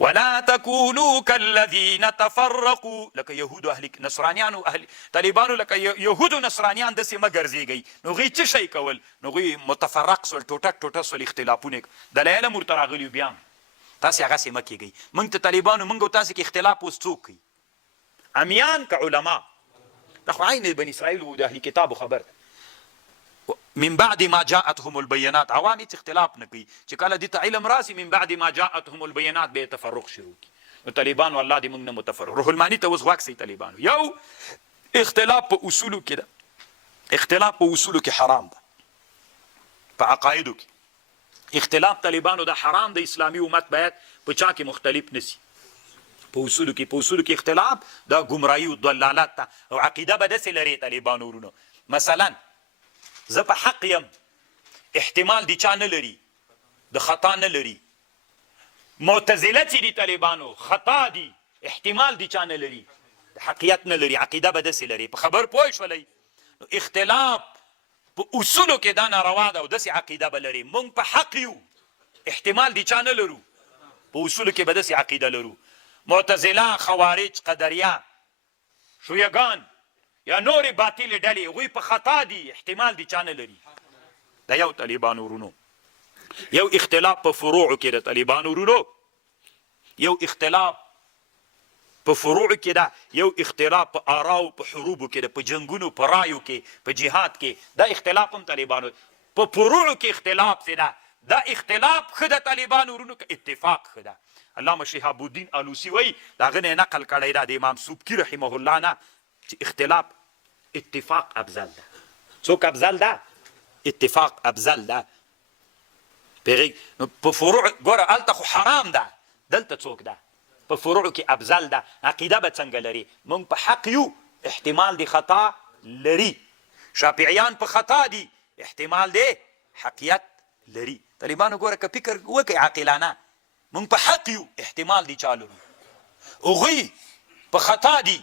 ولا تكونوا كالذين تفرقوا لکه یهودو اهل نصرانیانو اهل طالبانو لکه یهودو نصرانیان داسې مه ګرځېږئ. نو هغوی څه شی کول؟ نو هغوی متفرق سول، ټوټه سول، اختلافونه دلایل هم ورته راغلي بیا هم تاسې هغسې مه کېږئ. موږ ته طالبانو موږ او تاسې کې اختلاف اوس څوک کوي؟ امیان که علما؟ دا خو عین بني اسرائیل و د اهل کتابو خبر ده. من بعد ما جاءتهم البينات عوام هیڅ اختلاف نه کوي چې کله دې ته علم راسي من بعد ما جاءتهم البينات به تفرق شروع کړي. نو طالبانو الله دې موږ نه متفرق. روح المانی ته اوس غوږ سئ طالبانو. یو اختلاف په اصولو کې ده، اختلاف په اصولو کې حرام ده، په عقایدو کې اختلاف طالبانو ده حرام ده. اسلامي امت باید په چا کې مختلف نسی په اصولو کې. په اصولو کې اختلاف دا ګمراهي او ضلالت ده. او عقیده به داسې لري طالبانو ورونو، مثلا زه په حق یم، احتمال دی چا نه لري، د خطا نه لري. معتزله چې دي طالبانو خطا دي، احتمال دی چا نه لري، د حقیقت نه لري. عقیده به داسې لري. په خبر پوه شولئ؟ اختلاف په اصولو کې دا ناروا ده او داسې عقیده به لري. موږ په حق یو، احتمال دی چا نه لرو، په اصولو کې به داسې عقیده لرو. معتزله، خوارج، قدریه، شیعگان یا نور باطل ډلې هغوی په خطا دي، احتمال دی چا نه لري. دا یو طالبانو ورونو. یو اختلاف په فروعو کې ده طالبانو ورونو، یو اختلاف په فروعو کې ده، یو اختلاف په آراو په حروبو کې ده، په جنګونو په رایو کې، په جهاد کې. دا اختلاف هم طالبانو په فروعو کې اختلاف څه ده. دا اختلاف ښه ده طالبانو ورونو که اتفاق ښه ده. علامه شهاب الدین آلوسی وایي د هغه نه نقل کړی ده د امام سبکي رحمه الله نه چې اختلاف اتفاق افضل ده. څوک افضل ده؟ اتفاق افضل ده. نو په فروع ګوره هلته خو حرام ده، دلته څوک ده؟ په فروعو کې افضل ده. عقیده به څنګه لري؟ موږ په حق یو، احتمال دی خطا لري. شافعیان په خطا دي، احتمال دی حقیقت لري. طالبانو ګوره که فکر وکړئ عاقلانه، موږ په حق یو، احتمال دی چا لرو، هغوی په خطا دي.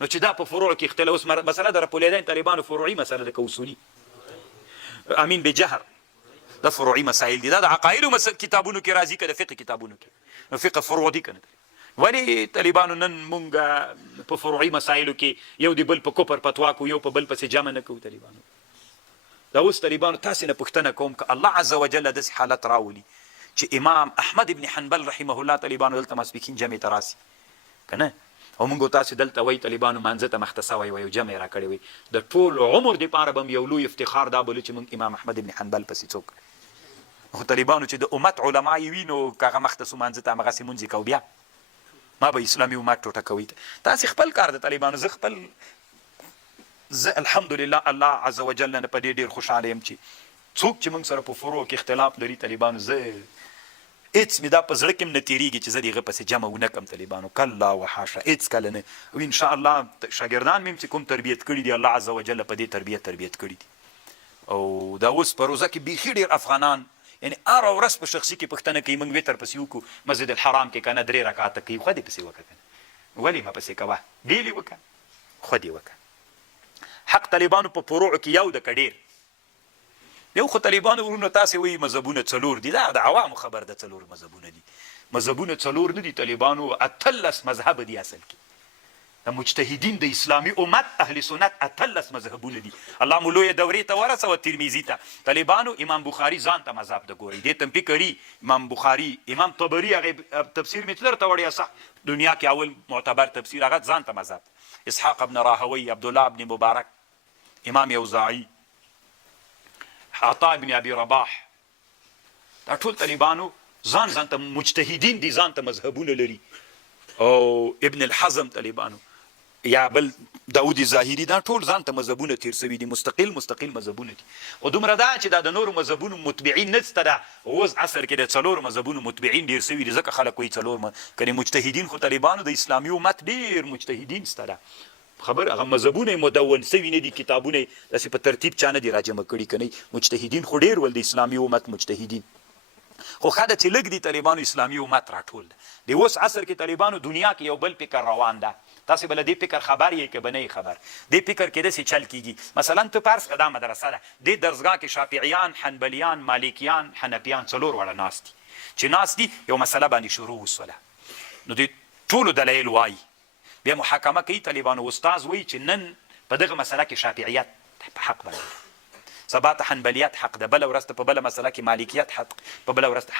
نو چې دا په فروع کې اختلاف. اوس مسله د رپولیدین طالبانو فروعي مسله ده که اصولي؟ امین بجهر دا فروعي مسائل دي. دا د عقایدو کتابونو کې راځي که د فقه کتابونو کې؟ نو فقه فروع دي که نه؟ ولې طالبانو نن مونږ په فروعي مسایلو کې یو د بل په کفر فتوا کوو، یو په بل پسې جمع نه کوو طالبانو؟ دا اوس طالبانو تاسې نه پوښتنه کوم که الله عز وجل داسې حالت راولي چې امام احمد ابن حنبل رحمه الله طالبانو دلته ماسپښین جمع ته راسي که نه؟ او موږ تاسې دلته وایي طالبانو مانځه ته مخته سوی وی او جمع یې راکړې وي. د ټول عمر دپاره به م یو لوی افتخار دا بولو چې موږ امام احمد ابن حنبل پسې څوک. خو طالبانو چې د امت علما یې وي نو که هغه مخته سو مانځه ته همغسې مونځ یې کوو، بیا ما به اسلامي امت ټوټه کوي. تاسې خپل کار د طالبانو. زه الحمدلله الله عز وجل نه په دې ډېر خوشحاله یم چې څوک چې موږ سره په فروع کې اختلاف لري طالبانو، زه هېڅ مې دا په زړه کې هم نه تېرېږي چې زه د هغه پسې جمع ونه کړم طالبانو. کله وحاشه هېڅ کله نه. او انشاءالله شاګردان مې هم چې کوم تربیت کړي دي الله عز وجل په دې تربیت کړي دي. او دا اوس په روزه کې بیخي ډېر افغانان یعنې هره ورځ په شخصي کې پوښتنه کوي موږ وتر پسې وکړو مسجد الحرام کې که نه 3 رکعاته کوي. خو دې پسې وکړه که نه؟ ولې مه پسې کوه؟ ډېلې وکړه، خو دې وکړه. حق طالبانو په فروعو کې یو ده که ډېر؟ یو خو طالبانو ورونو تاسې وایي مذهبونه 4 دي. دا د عوامو خبر ده 4 مذهبونه دي. مذهبونه 4 نه دي طالبانو، 18 مذهب دي اصل کې. د مجتهدین د اسلامي امت اهل سنت 18 مذهبونه دي. الله مو لویه دورې ته ورسوه ترمیزي ته. طالبانو امام بخاري ځان ته مذهب ده ګورئ، دې ته هم فکري امام بخاري، امام طبري هغې تفسیر مې درته وړی صح دنیا کې اول معتبر تفسیر هغه ځان ته مذهب. اسحاق ابن راهوی، عبدالله ابن مبارک، امام یوزاعي، عطا ابن ابي رباح، دا ټول طالبانو ځان ته مجتهدین دي، ځان ته مذهبونه لري. او ابن الحزم طالبانو یا بل داودي ظاهري، دا ټول ځان ته مذهبونه تیر سوي دي، مستقل مذهبونه دي. خو دومره دا چې دا د نورو مذهبونو متبعین نشته ده. اوس عصر کې د 4 مذهبونو متبعین ډېر سوي دي، ځکه خلک وایي 4 کنې مجتهدین. خو طالبانو د اسلامي امت ډېر مجتهدین شته ده. خبر هغه مذهبونه مدون سوي نه دي، کتابونه داسې په ترتیب چا نه دي راجمع کړي که نه. مجتهدین خو ډېر ول د اسلامي امت مجتهدین. خو ښه ده چې لږ دي طالبانو اسلامي امت راټول ده. د اوس عصر کې طالبانو دنیا کې یو بل فکر روان ده. تاسې به له دې فکر خبر یې که به نه یې خبر. دې فکر کې داسې چل کېږي. مثلا ته فرض کړه دا مدرسه ده، دې درسګاه کې شافعیان، حنبلیان، مالکیان، حنفیان 4 واړه ناست دي. چې ناست دي یو مسله باندې شروع وسوله نو دوی ټولو دلایل وایي بیا محاکمه کوي طالبانو استاذ وایي چې نن په دغه مسله کې شافعیت په حق باندې سبا ته حنبلیت حق ده بله ورځ ته په بله مسله کې مالکیت حق په بله ورځ ته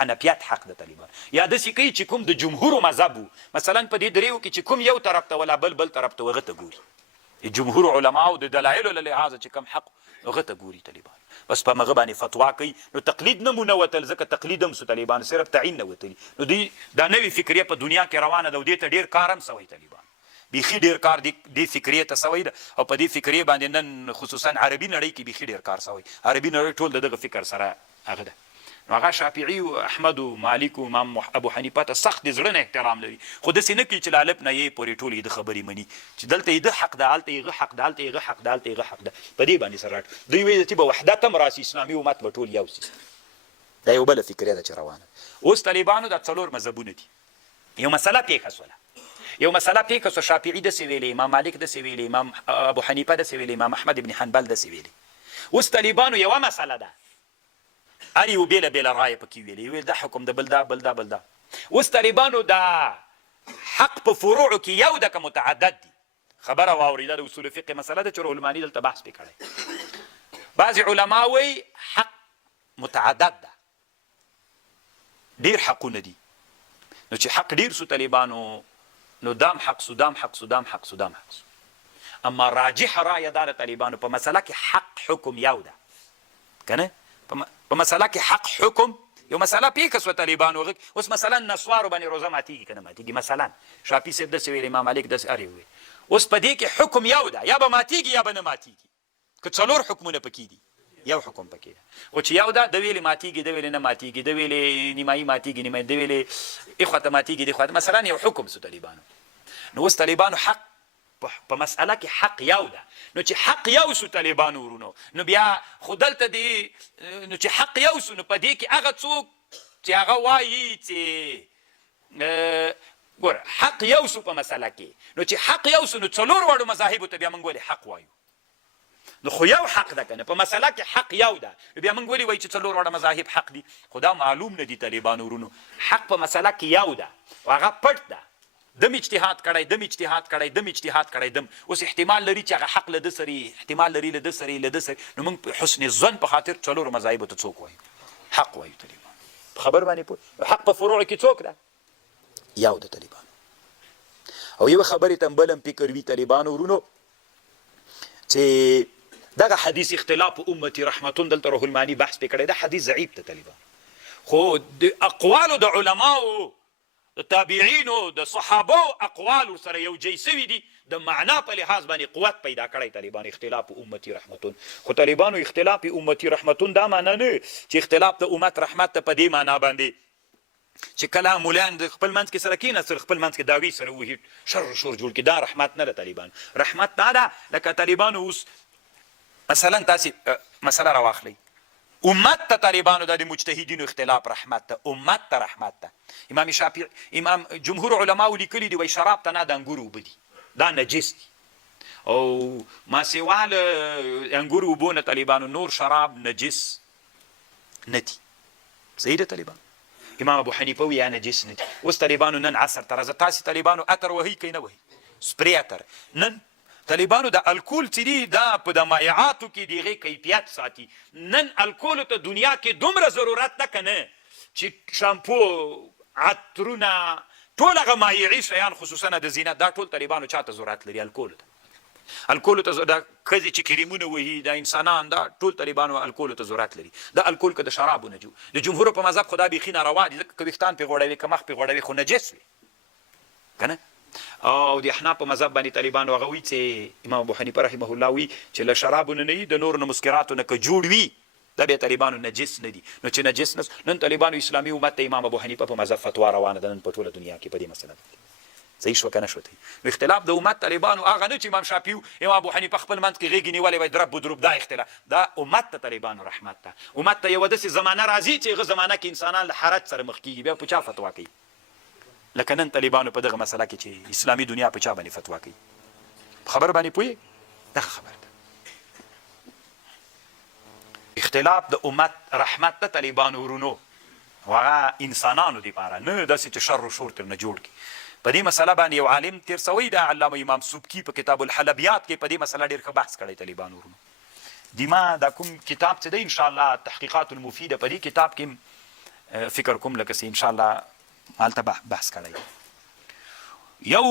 حنفیت حق ده طالبان یا داسې کوي چې کوم د جمهورو مذهب و مثلا په دې دریو کې چې کوم یو طرف ته ولا بل طرف ته هغه ته ګوري جمهور علماو د دلایلو له لحاظه چې کوم حق هغه ته ګوري طالبان بس په هغه باندې فتوا کوي نو تقلید نه مو نه وتل ځکه تقلید هم سو طالبان صرف تعین نه وتلي نو دوی دا نوې فکریه په دنیا کې روانه ده او دې ته ډېر کار هم سوی طالبان بیخي ډېر کار دې فکریې ته سوی ده او په دې فکریې باندې نن خصوصا عربي نړۍ کې بیخي ډېر کار سوی عربي نړۍ ټول د دغه فکر سره هغه ده نو هغه شافعي او احمد او مالک او امام ابو حنیفه ته سخت د زړه نه احترام لري خو داسې نه کوي چې له الف نه یې پورې ټول یې د خبرې مني چې دلته یې ده حق ده هلته یې حق ده هلته یې حق ده هلته یې حق ده په دې باندې سره دوی وایي چې به وحدت هم راسي اسلامي امت به ټول یو سي دا یو بله فکرې ده چې روانه اوس طالبانو دا څلور مذهبونه دي یو مسله پیښه سوله یو مسله پیښه سو شافعي داسې ویلې امام مالک داسې ویلې امام ابو حنیفه داسې ویلې امام احمد ابن حنبل داسې ویلې اوس طالبانو یوه مسله ده هر یو بېله بېله رایه پکې ویلې ویل دا حکم ده بل دا بل دا بل دا اوس طالبانو دا حق په فروعو کې یو ده که متعدد دي خبره واورئ دا د اصول فقه مسله ده چې روح الماني دلته بحث پې کړی بعضې علما وایي حق متعدد ده ډېر حقونه دي نو چې حق ډېر سو طالبانو نو دام حق سو دام حق سو دام حق سو دام حق سو اما راجح رایه دا د طالبانو په مسله کې حق حکم یو ده که نه په مسله کې حق حکم یو مسله پیښه سوه طالبانو اوس مثلا نسوارو باندې روزه ماتېږي که نه ماتېږي مثلا شافعي صاحب داسې ویل امام مالک داسې هر یو ویل اوس په دې کې حکم یو ده یا به ماتېږي یا به نه ماتېږي که څلور حکمونه پکې دي یو حکم پکې ده خو چې یو ده د ویلې ماتېږي د ویلې نه ماتېږي د ویلې نیمایي ماتېږي نیمایي د ویلې اخواته ماتېږي د اخواته مثلا یو حکم سو طالبانو نو اوس طالبانو حق په مسأله کې حق یو ده نو چې حق یو سو طالبانو ورونو نو بیا خو دلته دی نو چې حق یو سو نو په دې کې هغه څوک چې هغه وایي چې ګوره حق یو سو په مسأله کې نو چې حق یو سو نو څلور واړو مذاهبو ته بیا موږ ولې حق وایو نو خو یو حق ده که نه په مسله کې حق یو ده بیا موږ ولې وایو چې څلور واړه مذاهب حق دي خو دا معلوم نه دي طالبانو ورونو حق په مسله کې یو ده او هغه پټ ده دم اجتهاد کړی دم اجتهاد کړی دم اجتهاد کړی دم اوس احتمال لري چې هغه حق له ده سري احتمال لري له ده سري له ده سري نو موږ په حسن ظن په خاطر څلورو مذاهبو ته څوک وایو حق وایو طالبان په خبر باندې پوه حق په فروع کې څوک ده یو د طالبانو او یوه خبرې ته هم بل هم فکر وي طالبانو ورونو چې دغه حدیث اختلاف امتی رحمتون دلته روح المانی بحث پې کړی دا حدیث ضعیف ده طالبان خو د اقوالو د علماو د تابعینو د صحابو اقوال سره یو جای سوي دي د معنا په لحاظ باندې قوت پیدا کړی طالبان اختلاف امتی رحمتون خو طالبانو اختلاف امتی رحمتون دا معنا نه چې اختلاف د امت رحمت ته په دې معنا باندې چې کله مولان د خپل منځ کې سره کېناستل خپل منځ کې دعوې سره وهي شر شور جوړ کړي دا رحمت نه ده طالبان رحمت دا ده لکه طالبانو اوس مثلا تاسې مسله راواخلئ امت ته طالبانو دا د مجتهدینو اختلاف رحمت ته امت ته رحمت ته امام شافعي امام جمهور علماو لیکلي دي وایي شراب ته نه د انګورو اوبه دي دا نجس دي او ما سوا له انګورو اوبو نه طالبانو نور شراب نجس نه دي صحیح ده طالبان امام ابو حنیفه وایي یا نجس نه دي اوس طالبانو نن عصر ته راځه تاسې طالبانو اتر وهي که نه وهي سپری اتر نن طالبانو د الکول چې دي دا په د مایعاتو کې د هغې کیفیت ساتي نن الکولو ته دنیا کې دومره ضرورت ده که نه چې شامپو عطرونه ټول هغه مایعي شیان خصوصا د زینت دا ټول طالبانو چاته ضرورت لري الکولو ته الکولو ته دا ښځې چې کریمونه وهي دا انسانان دا ټول طالبانو الکولو ته ضرورت لري دا الکول که د شرابو نه د جمهورو په مذهب خو دا بیخي ناروا دي ځکه که ویښتان پرې غوړوي که مخ پرې غوړوي خو نجس وي که نه او د احناف په مذهب باندې طالبانو هغه وایي چې امام ابو حنیفه رحمه الله وایي چې له شرابو نه وي د نورو نه مسکراتو نه که جوړ وي دا بیا طالبانو نجس نه دي نو چې نجس نه نن طالبانو اسلامي امت ته امام ابو حنیفه په مذهب فتوا روانه ده نن په ټوله دنیا کې په دې مسله صحیح شوه که نه شوه نو اختلاف د امت طالبانو هغه نه چې امام شافعي امام ابو حنیفه خپل منځ کې غېږې نیولې وای درب ودروب دا اختلاف دا امت ته طالبانو رحمت ته امت ته یوه داسې زمانه راځي چې هغه زمانه کې انسانان له حرج سره مخ کېږي بیا په چا فتوا کوي لکه نن طالبانو په دغه مسله کې چې اسلامي دنیا په چا باندې فتوا کوي په خبر باندې پوهېږي دغه خبر ده اختلاف د امت رحمت ته طالبانو ورونو هغه انسانانو دپاره نه داسې چې شر و شور ترنه جوړ کړي. په دې مسله باندې یو عالم تیر سوی د علامه امام سبکي په کتاب الحلبیات کې په دې مسله ډېر ښه بحث کړی طالبانو ورونو. دیما دا کوم کتاب چې دی انشاءالله تحقیقات المفیده په دې کتاب کې فکر کوم لکه چې انشاءالله هلته بحث کړی یو